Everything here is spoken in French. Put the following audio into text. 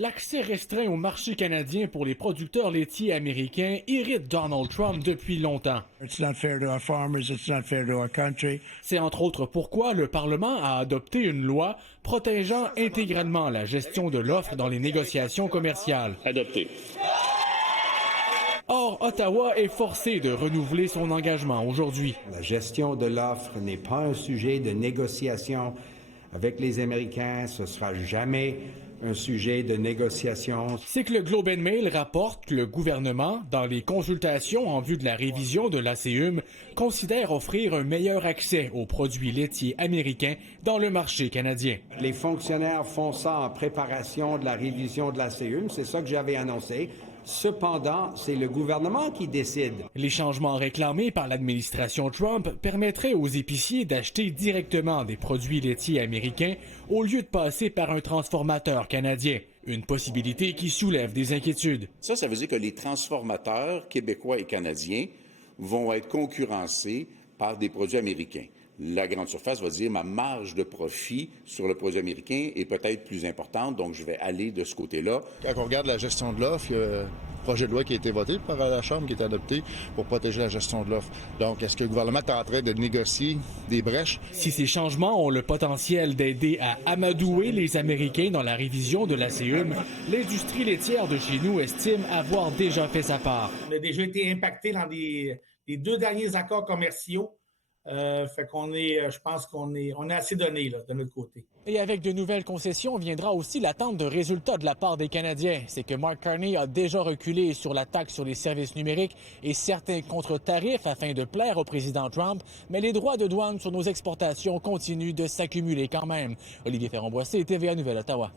L'accès restreint au marché canadien pour les producteurs laitiers américains irrite Donald Trump depuis longtemps. C'est entre autres pourquoi le Parlement a adopté une loi protégeant intégralement la gestion de l'offre dans les négociations commerciales. Adopté. Or, Ottawa est forcé de renouveler son engagement aujourd'hui. La gestion de l'offre n'est pas un sujet de négociation avec les Américains. Ce ne sera jamais un sujet de négociation. C'est que le Globe and Mail rapporte que le gouvernement, dans les consultations en vue de la révision de l'ACUM, considère offrir un meilleur accès aux produits laitiers américains dans le marché canadien. Les fonctionnaires font ça en préparation de la révision de l'ACUM, c'est ça que j'avais annoncé. Cependant, c'est le gouvernement qui décide. Les changements réclamés par l'administration Trump permettraient aux épiciers d'acheter directement des produits laitiers américains au lieu de passer par un transformateur canadien. Une possibilité qui soulève des inquiétudes. Ça veut dire que les transformateurs québécois et canadiens vont être concurrencés par des produits américains. La grande surface va dire ma marge de profit sur le produit américain est peut-être plus importante, donc je vais aller de ce côté-là. Quand on regarde la gestion de l'offre, il y a un projet de loi qui a été voté par la Chambre, qui a été adopté pour protéger la gestion de l'offre. Donc, est-ce que le gouvernement est en train de négocier des brèches? Si ces changements ont le potentiel d'aider à amadouer les Américains dans la révision de l'ACUM, l'industrie laitière de chez nous estime avoir déjà fait sa part. On a déjà été impacté dans les 2 derniers accords commerciaux. Fait qu'on est, je pense qu'on est assez donné là, de notre côté. Et avec de nouvelles concessions viendra aussi l'attente de résultats de la part des Canadiens. C'est que Mark Carney a déjà reculé sur la taxe sur les services numériques et certains contre-tarifs afin de plaire au président Trump, mais les droits de douane sur nos exportations continuent de s'accumuler quand même. Olivier Ferron-Boissé, TVA Nouvelle, Ottawa.